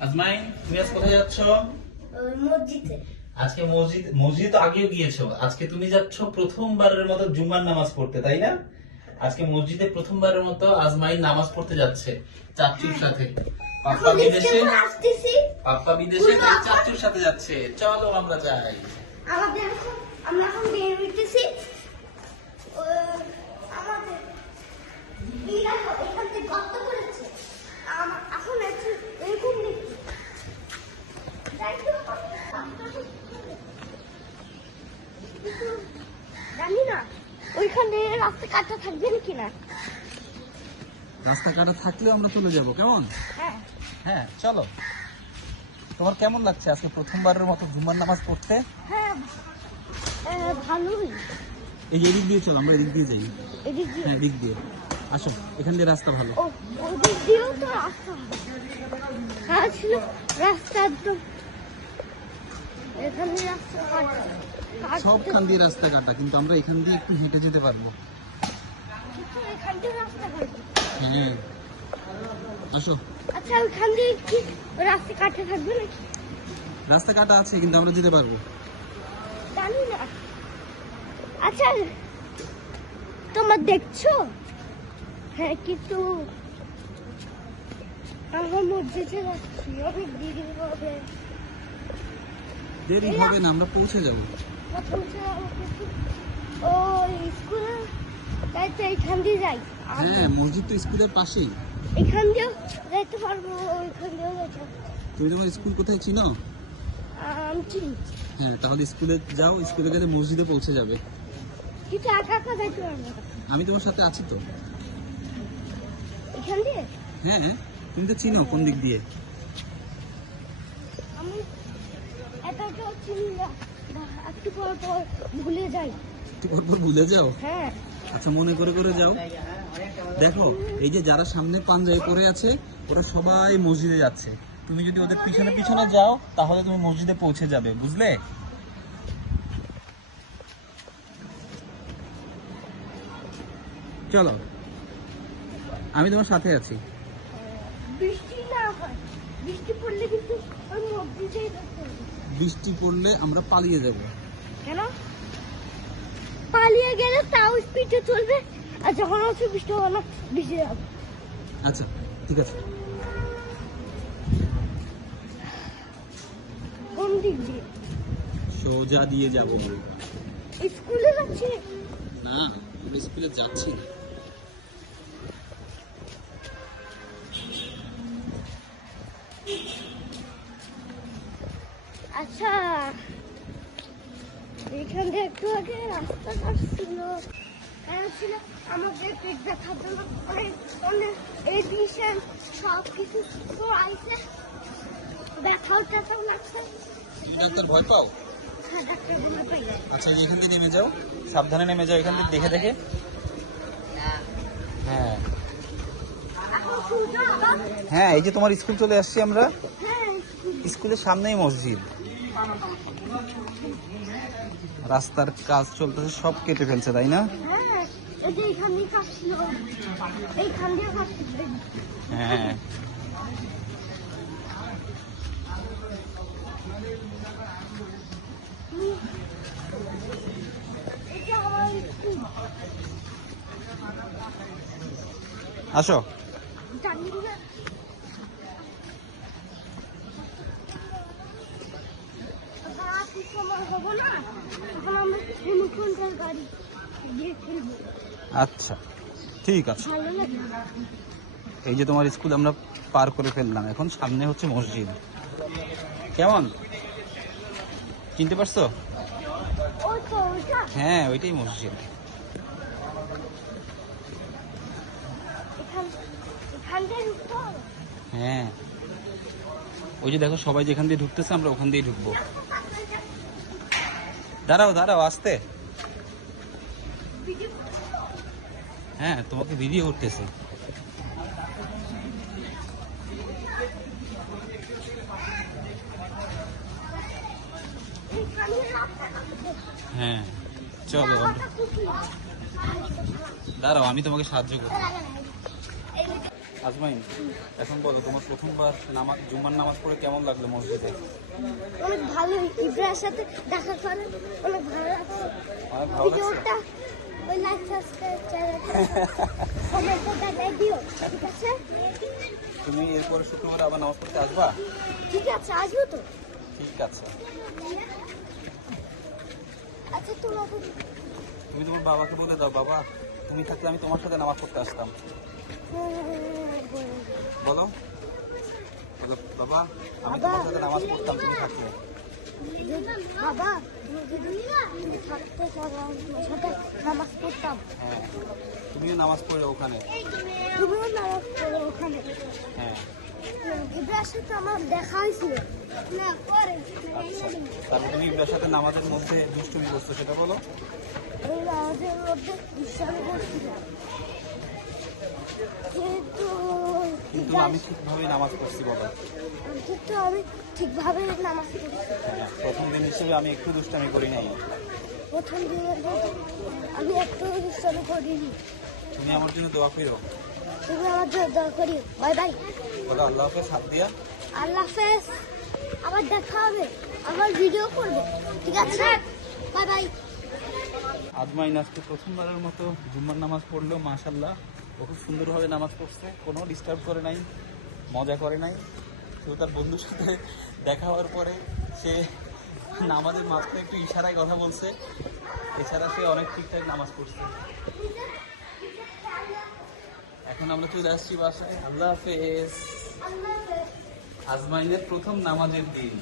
আজমাইন তুমি আজ কোথায় যাচ্ছ? মসজিদে। আজকে মসজিদ মসজিদ তো আগেও গিয়েছো। আজকে তুমি যাচ্ছ প্রথমবারের মতো জুমার নামাজ পড়তে তাই না? আজকে মসজিদে প্রথমবারের মতো আজমাইন নামাজ পড়তে যাচ্ছে চাচুর সাথে। পাপ্পা বিদেশে? পাপ্পা বিদেশে তাই চাচুর সাথে যাচ্ছে। চলো আমরা যাই। আমাদের আমরা এখন বের হইতেছি। আমাদের এখান থেকে গর্ত করেছে আম- এখন একটু এরকম দেখি যাই তো, কিন্তু জানি না ওইখানে রাস্তা কাটা থাকবে নাকি না? রাস্তা কাটা থাকলেও আমরা চলে যাব কেমন? হ্যাঁ। হ্যাঁ চলো। তোমার কেমন লাগছে আজকে প্রথমবারের মতো জুমার নামাজ পড়তে? হ্যাঁ ভালোই। এই যে এদিক দিয়ে চলো আমরা এদিক দিয়ে যাই। এদিক দিয়ে? হ্যাঁ এদিক দিয়ে। আসো এখান দিয়ে রাস্তা ভালো। ওদিক দিয়েও তো রাস্তা হ্যাঁ রাস্তা একদম। এখানে রাস্তা সবখান দিয়ে রাস্তা কাটা কিন্তু আমরা এখান দিয়ে একটু হেঁটে যেতে পারব। হ্যাঁ। আসো। আচ্ছা ওইখান দিয়ে কি রাস্তা কাটা থাকবে নাকি? রাস্তা কাটা আছে কিন্তু আমরা যেতে পারব। জানি না। আচ্ছা তোমরা দেখছ? হ্যাঁ কিন্তু আমরা মসজিদে যাচ্ছি অনেক দেরি হবে। দেরি হবে না আমরা পৌঁছে যাব। কিন্তু ও স্কুলে তাই তো এইখান দিয়ে যাই হ্যাঁ মসজিদ তো স্কুলের পাশেই। এখান দিয়েও যাইতে পারব ওইখান দিয়েও তুমি তোমার স্কুল কোথায় চিনো? আমি চিনি হ্যাঁ তাহলে স্কুলে যাও, স্কুলে গেলে মসজিদে পৌঁছে যাবে। কিন্তু একা একা যাইতে পারব আমি তোমার সাথে আছি তো। এখান দিয়ে হ্যাঁ তুমি তো চিনো কোন দিক দিয়ে? আমি একা একা চিনি না। একটু পর পর ভুলে যাই। একটু পর পর ভুলে যাও? হ্যাঁ। আচ্ছা মনে করে করে যাও। দেখো এই যে যারা সামনে পাঞ্জাবি পরে আছে ওরা সবাই মসজিদে যাচ্ছে। তুমি যদি ওদের পিছনে পিছনে যাও তাহলে তুমি মসজিদে পৌঁছে যাবে বুঝলে? চলো আমি তোমার সাথে আছি। বৃষ্টি না হয়। বৃষ্টি পড়লে কিন্তু বৃষ্টি পড়লে আমরা পালিয়ে যাব। কেন? পালিয়ে গেলে তাও স্পিডে চলবে আর যখন হচ্ছে বৃষ্টি হবে না ভিজে যাবে। আচ্ছা ঠিক আছে। কোন দিক দিয়ে? সোজা দিয়ে যাব স্কুলে যাচ্ছি? না আমি স্কুলে যাচ্ছি না। আচ্ছা। এখান একটু আগে রাস্তা কাটছিল হ্যাঁ ছিল। আমাদের পেট দেখার জন্য অনেক অনেক এডিশন সব কিছু তো আইছে। ব্যথাও ট্যাথাও লাগছে। ডাক্তার ভয় পাও? হ্যাঁ আচ্ছা এখান থেকে নেমে যাও। সাবধানে নেমে যাও এখান থেকে দেখে দেখে। হ্যাঁ। হ্যাঁ এই যে তোমার স্কুল চলে আসছি আমরা। হ্যাঁ। স্কুলের সামনেই মসজিদ। রাস্তার কাজ চলতেছে সব কেটে ফেলছে তাই না? হ্যাঁ এই যে এইখান দিয়ে কাটছিল এইখান দিয়ে কাটছিল হ্যাঁ এটা আমার স্কুল আসো জানি না রাত আচ্ছা ঠিক আছে। এই যে তোমার স্কুল আমরা পার করে ফেললাম, এখন সামনে হচ্ছে মসজিদ। কেমন? চিনতে পারছ? হ্যাঁ ওইটাই মসজিদ। হ্যাঁ। ওই যে দেখো, সবাই যেখান দিয়ে ঢুকতেছে, আমরা ওখান দিয়ে ঢুকবো। দাঁড়াও দাঁড়াও আসতে। হ্যাঁ তোমাকে ভিডিও করতেছে। কাটতে হ্যাঁ চলো। দাঁড়াও আমি তোমাকে সাহায্য করব। আজমাইন এখন বলো তোমার প্রথমবার নামাজ জুম্মার নামাজ পড়ে কেমন লাগল মসজিদে? অনেক ভালো ইব্রাহিমের সাথে দেখা করে অনেক ভালো লাগছে। অনেক ভালো ভিডিওটা ওই লাইক সাবস্ক্রাইব চ্যানেলটা দিও ঠিক আছে? তুমি এরপরে শুক্রবার আবার নামাজ পড়তে আসবা? ঠিক আছে আসব তো। ঠিক আছে। আচ্ছা তোমাকে তুমি তোমার বাবাকে বলে দাও বাবা তুমি থাকলে আমি তোমার সাথে নামাজ পড়তে আসতাম। বলো। বলো বাবা আমি তোমার সাথে নামাজ পড়তাম তুমি বাবা থাকতে। তাহলে সাথে নামাজ পড়তাম। হ্যাঁ তুমিও নামাজ পড়ে ওখানে। তুমিও নামাজ পড়ো ওখানে। হ্যাঁ। ইব্রাহিমের সাথে আমার দেখা হয়েছিল। না পরে। আচ্ছা তুমি ইব্রার সাথে নামাজের মধ্যে দুষ্টুমি করছ সেটা বলো। নামাজের মধ্যে কিন্তু আমি ঠিকভাবে নামাজ পড়ছি বাবা। কিন্তু আমি ঠিকভাবে নামাজ পড়ছি। হ্যাঁ প্রথম দিন হিসেবে আমি একটু দুষ্টামি করি নাই। প্রথম মতো আমি একটু দুষ্টামি করিনি। তুমি আমার জন্য দোয়া করো। তুমি আমার জন্য দয়া করি বাই বাই। বলো আল্লাহ হাফেজ হাত দিয়া। আল্লাহ হাফেজ। আবার দেখা হবে আবার ভিডিও করবে। ঠিক আছে বাই বাই। আজমাইন আজকে প্রথমবারের মতো জুম্মার নামাজ পড়ল মাশাল্লাহ ও খুব সুন্দরভাবে নামাজ পড়ছে, কোনো ডিস্টার্ব করে নাই, মজা করে নাই। শুধু তার বন্ধুর সাথে দেখা হওয়ার পরে সে নামাজের মাঝখানে একটু ইশারায় কথা বলছে। এছাড়া সে অনেক ঠিকঠাক নামাজ পড়ছে। এখন আমরা চলে আসছি বাসায়। আল্লাহ হাফেজ। আজমাইনের প্রথম নামাজের দিন।